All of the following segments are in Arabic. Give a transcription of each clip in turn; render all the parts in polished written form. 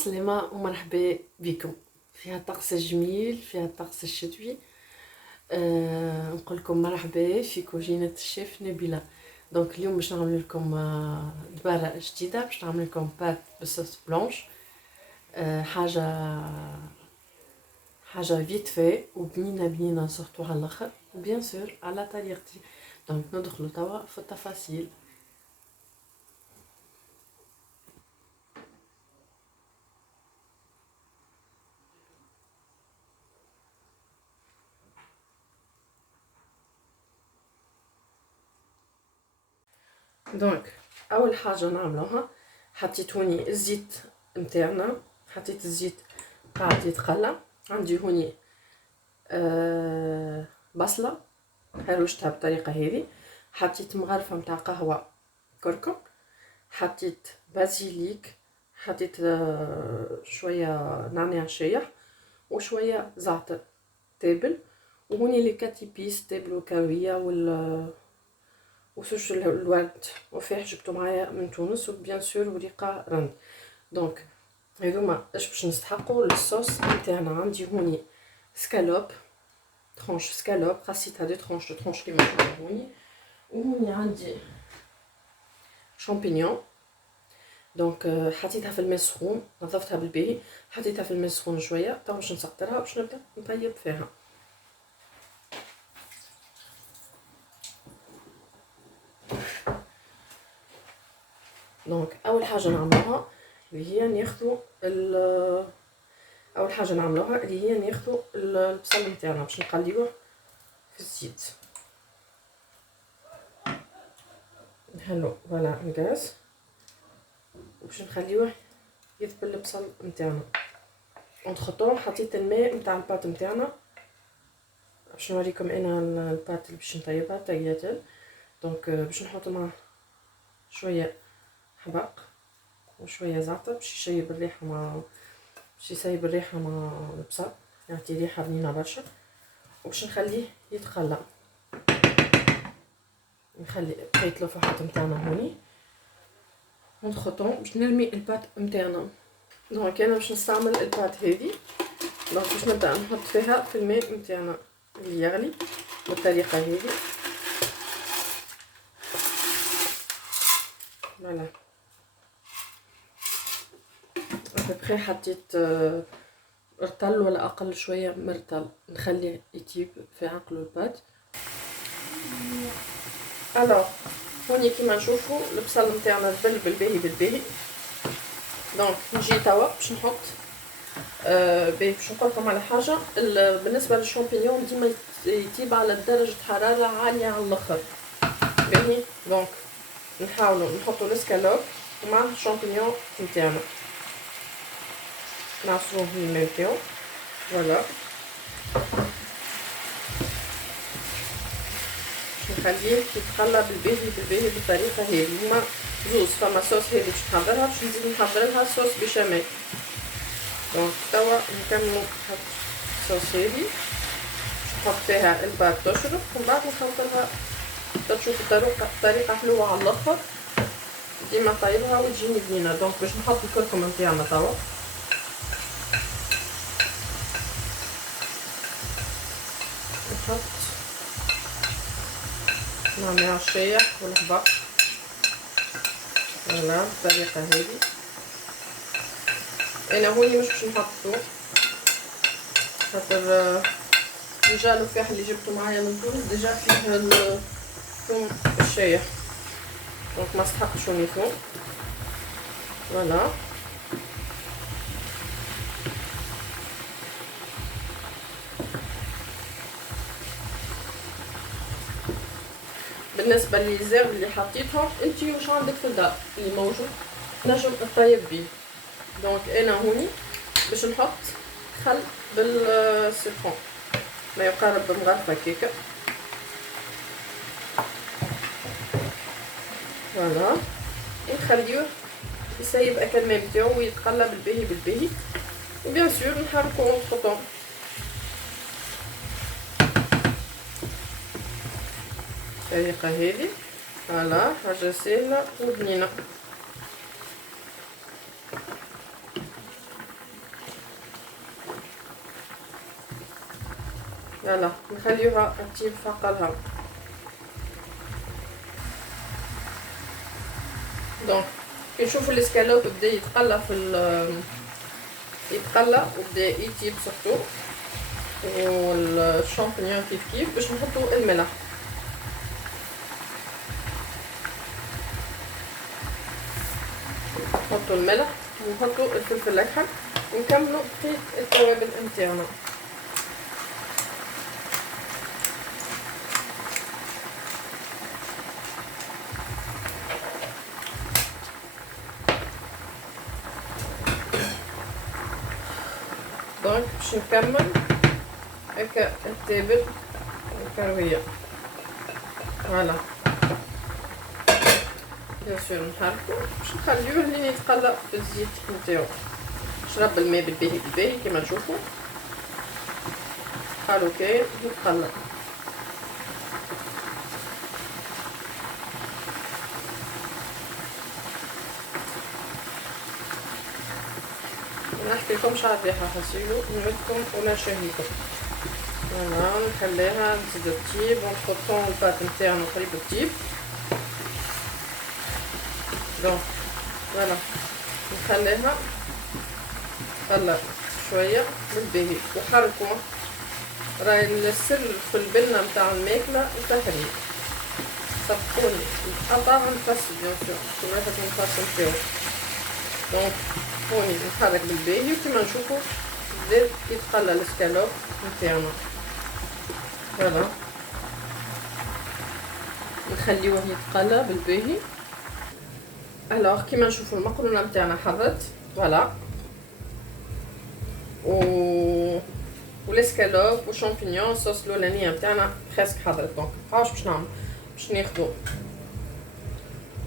عسلامة ومرحبا بكم. فيها طقس جميل، فيها الطقس الشتوي. نقول لكم مرحبا في كوجينة الشيف نبيلة. دونك اليوم باش نعمل لكم دبارة جديدة، باش نعمل لكم بات بالصوص بلونش. حاجة فيت في وبنينة بنينة سورتو على الاخر، وبيان سور على طريقتي. دونك ندخلوا توا في التفاصيل. دونك اول حاجه نعملوها، حطيت هوني الزيت نتاعنا، حطيت الزيت قاعد يتقلى. عندي هوني بصله هروشتها بالطريقه هذه، حطيت مغرفه نتاع قهوه كركم، حطيت بازيليك، حطيت شويه نعناع شايح وشويه زعتر تابل، وهوني لي كاتي بيس تابل وكاويه وسوش الورد وفيه جبتو معايا من تونس، وبيان سور وريقه رند. دونك هذوما اش باش نستحقوا للصوص نتاعنا. عندي هوني سكالوب، ترونش سكالوب قصيتها دي ترونش كيما هوني، وهوني عندي شامبينيون. دونك حطيتها في الماء سخون، نظفتها بالباهي، حطيتها في الماء سخون شويه. تو باش نسقطرها باش نبدا نطيب فيها. دونك اول حاجه نعملوها اللي هي ناخذوا البصل نتاعنا باش نقليوه في الزيت. نحلو فوالا الغاز باش نخليوه يذبل البصل نتاعنا. اونتر طون حطيت الماء نتاع الباط نتاعنا باش نوريكم انا الباط اللي باش نطيبها طياتل. دونك باش نحط معاه شويه حبق وشويه زعتر باش يشيب الريحه مع البصل، يعطي ريحه بنينه برشا. وباش نخليه يتقلى، نخلي بقيت الفحات نتاعنا هوني. اونتر طون باش نرمي الباط نتاعنا. دونك انا باش نستعمل الباط هذه. دونك باش نبدا نحط فيها في الماء نتاعنا اللي يغلي بالطريقه هذه. فوالا ابري حطيت رطل ولا اقل شويه مرطل، نخليه يطيب في عقله الباط. الوغ هوني كيما نشوفوا البصل نتاعنا دبل بالباهي. دونك نجي توا باش نحط باش نقول لكم على حاجه. بالنسبه للشامبينيون ديما يطيب على درجه حراره عاليه على الاخر باهي. دونك نحاولوا نحطوا الاسكالوب مع الشامبينيون نتاعنا، نعصروه في الماء نتاعو. فوالا نخليه يتقلى بالباهي بالطريقه هذه. هما زوز، فما صوص هذه باش نحضرها، باش نزيد نحضر لها صوص بشاميل. دونك توا نكملوا نحط الصوص هذه، نحط فيها الباط تشرب، ومن بعد نخلطلها تشوفوا طريقه حلوه على الاخر، ديما طايبها وتجيني بنينه. دونك باش نحط الكركم نتاعنا توا، نحط نعناع شايح والحبق. فوالا بالطريقه هذه. انا هوني مش باش نحطو خاطر ديجا الفاح اللي جبته معايا من تونس ديجا فيه الثوم الشايح، دونك ما استحقش هوني ثوم. فوالا بالنسبه للزر اللي حطيتهم انتي واش عندك في الدار اللي موجود نجم تطيب بيه. دونك انا هوني باش نحط خل بالسيترون ما يقارب بمغرفه كيكه. فوالا ونخليوه يسيب اكل الماء نتاعو ويتقلى بالباهي. وبيان سور نحركو ونحطو الطريقه هذه. فوالا حاجه سهله وبنينه. فوالا نخليوها تطيب فقرها. دونك كي نشوفوا الاسكالوب بدا يتقلى يتقلى وبدا يطيب سورتو، والشامبينيون كيف باش نحطوا الملح. نحطوا الملح ونحطوا الفلفل الاكحل ونكملوا بقيه التوابل نتاعنا. دونك باش نكمل هكا التابل الكرويه. فوالا بيان سور نحركو باش نخليوه لين يتقلى في الزيت نتاعو. شرب الماء بالباهي كيما تشوفوا حالو كاين يتقلى. نحكي لكمش على الريحه حسيلو نمدكم ونشهيكم. فوالا نخليها تزيد تطيب ونحطو الباط نتاعنا قريب تطيب. دونك فوالا نخليها تطلع شويه بالباهي وحركوا. راهي السر في البنه نتاع الماكله التحريك. صفقوني نحطها نفس بيان سور كل واحد النفس نتاعو. دونك هوني نحرك بالباهي وكما نشوفوا زاد يتقلى الاسكالوب نتاعنا. فوالا نخليوه يتقلى بالباهي. الوغ كيما نشوفوا المقرونه نتاعنا حضرت. فوالا والاسكالوب والشامبينيون الصوص الاولانيه نتاعنا بريسك حضرت. دونك هاوش باش نعمل باش ناخذوا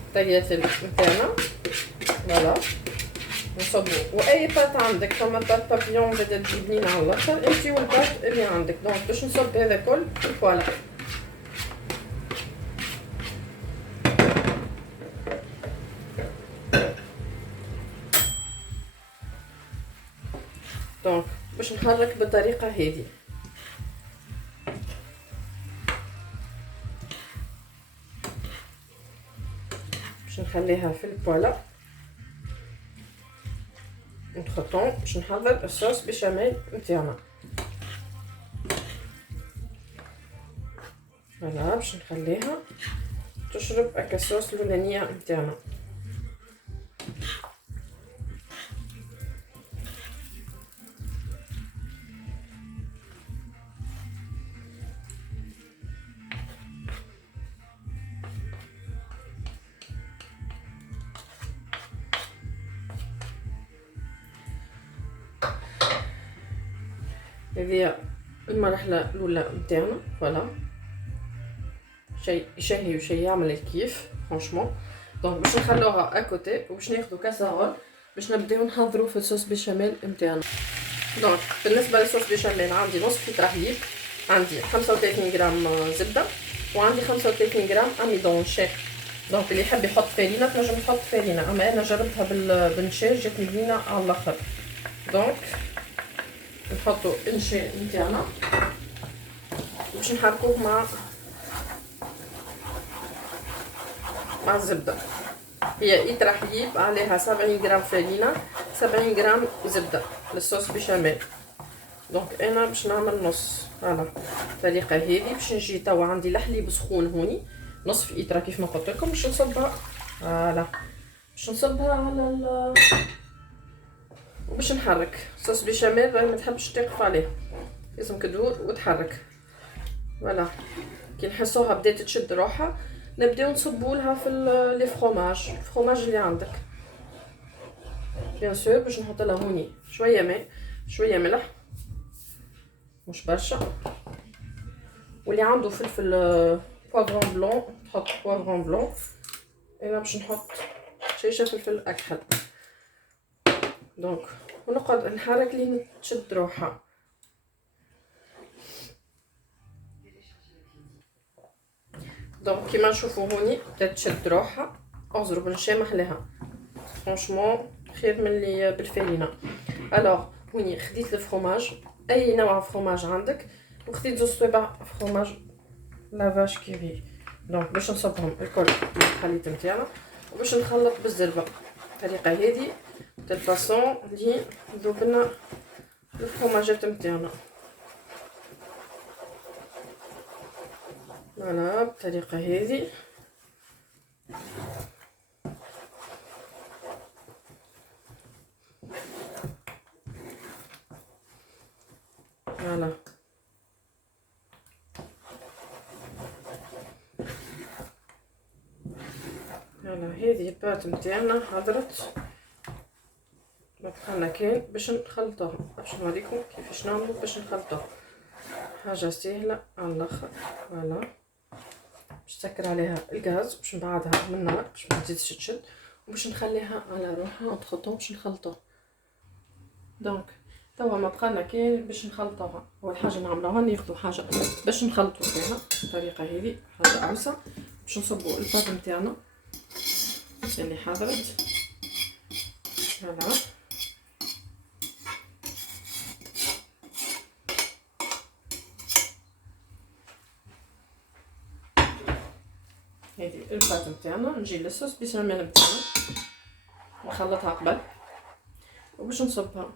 الطياتل نتاعنا. فوالا نصبو واي بات عندك فما بات بابيون زاده تجيب لينا على الاخر انتي والبات اللي عندك. دونك باش نصب هذا كل فوالا. دونك باش نحرك بالطريقه هذه. باش نخليها في البوالا نحطهم باش نحضر الصوص بشاميل نتاعنا. فوالا باش نخليها تشرب هكا الصوص الاولانيه نتاعنا. هذه المرحله الاولى نتاعنا. فوالا شيء يشهي وشيء يعمل الكيف فرانشمون. دونك باش نخلوها اكوتي وباش ناخذوا كاسرول باش نبداو نحضروا في الصوص بيشاميل نتاعنا. دونك بالنسبه للصوص بيشاميل عندي نص لتر حليب، عندي 35 غرام زبده، وعندي 35 غرام اميدون شيك. دونك اللي يحب يحط فرينه تنجم تحط فرينه، اما انا جربتها بالنشا جاتني بنينه على الاخر. دونك نحطوا النشا نتاعنا باش نحركوه مع الزبده. هي إيترا حليب عليها 70 غرام فرينه 70 غرام زبده للصوص بيشاميل. دونك انا باش نعمل نص. فوالا الطريقه هذه باش نجي توا عندي الحليب سخون هوني نصف إيترا كيف ما قلت لكم باش نصبها. فوالا باش نصبها على وباش نحرك صوص بيشاميل. ما تحبش تقف عليه لازم تدور وتحرك. فوالا كي نحسوها بدات تشد روحها نبداو نصبوا لها في لي فروماج اللي عندك. بيان سور باش نحط لها هوني شويه ماء شويه ملح مش برشا، واللي عنده فلفل بوافرون بلون تحط بوافرون بلون. انا باش نحط شيشه فلفل اكحل. دونك ونقعد نحرك لين تشد روحها. دونك كيما نشوفوا هوني بدات تشد روحها. اضرب نشا محلاها فرانشمون خير من اللي بالفرينه. الوغ هوني خديت الفرomاج اي نوع فرomاج عندك وخديت زوج صويبع فخوماج لافاش كيفي. دونك باش نصبهم الكل في الخليط نتاعنا وباش نخلط بالزربه بالطريقه هذه دو فاصون لي ذوبنا الفرماجات نتاعنا. فوالا بالطريقه هذه. فوالا فوالا هذه الباط نتاعنا حضرت. بقالنا كاين باش نخلطوها، باش نوريكم كيفاش نعملو باش نخلطوها. حاجه سهله على الاخر. فوالا باش نسكر عليها الغاز باش نبعدها من النار باش ما تزيدش تشد وباش نخليها على روحها ونخلطوها باش نخلطوها. دونك توا ما بقالنا كاين باش نخلطوها. اول حاجه نعملوها ناخذوا حاجه باش نخلطوا فيها بالطريقه هذه، حاجه اوسع باش نصبوا الباط نتاعنا اللي حضرت. فوالا هذه الباط نتاعنا. نجي للصوص بيشاميل نتاعنا نخلطها قبل وباش نصبها.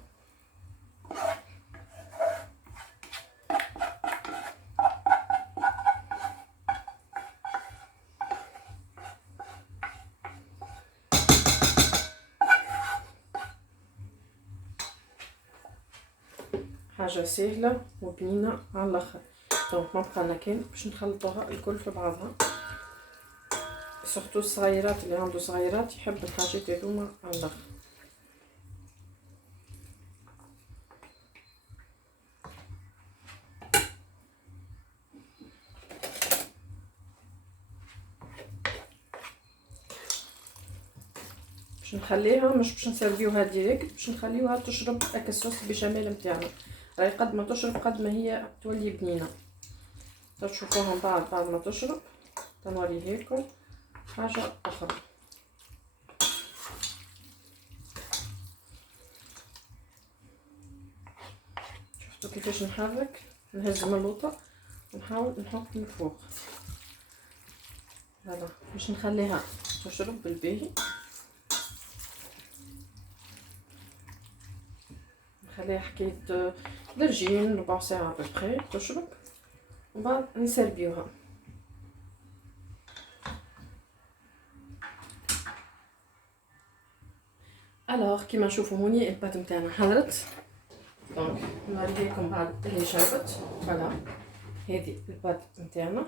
حاجه سهله وبنينه على الاخر. دونك ما بقالنا كاين باش نخلطوها الكل في بعضها. سورتو الصغيرات اللي عنده صغيرات يحب الحاجات هذوما على الاخر. باش نخليها مش باش نسيرفيوها ديريكت، باش نخليوها تشرب هكا الصوص البيشاميل نتاعنا. راهي قد ما تشرب قد ما هي تولي بنينه. تشوفوها من بعد ما تشرب. تنوريهالكم حاجه اخرى. شفتوا كيفاش نحرك، نهز من اللوطه ونحاول نحط من فوق. هذا باش نخليها تشرب بالباهي. نخليها حكايه درجين ربع ساعه ببخي تشرب ومن بعد نسربيوها. الوغ كيما نشوفوا هوني الباط نتاعنا حضرت. دونك نوريكم بعد اللي شربت. فوالا هذه الباط نتاعنا.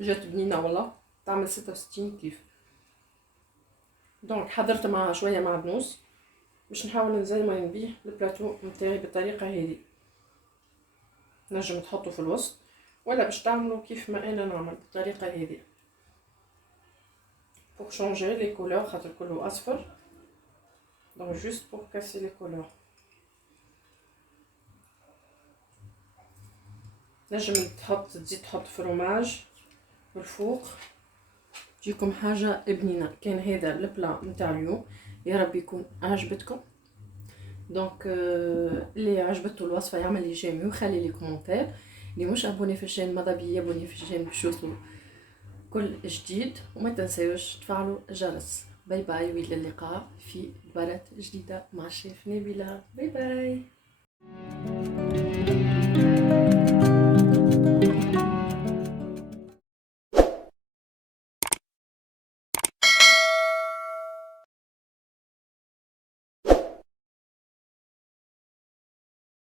جات بنينه والله تعمل 66 كيف. دونك حضرت معها شويه معدنوس باش نحاول نزين بيه البلاطو نتاعي بالطريقه هذه. نجم تحطوا في الوسط ولا باش تعملوا كيف ما انا نعمل بالطريقه هذه. pour changer les couleurs خاطر كله اصفر. دونك juste pour casser les couleurs. نجم تزيد تحط فروماج في الفوق تجيكم حاجه بنينه. كان هذا البلا نتاع اليوم، يا رب يكون عجبتكم. دونك اللي عجبته الوصفه يعمل لي جيم ويخلي لي كومونتير. اللي مش ابوني في الشين ماذا بيا يابوني في الشين باش يوصلوا كل جديد، وما تنساوش تفعلوا الجرس. باي باي والى اللقاء في بلد جديده مع الشيف نبيله. باي باي.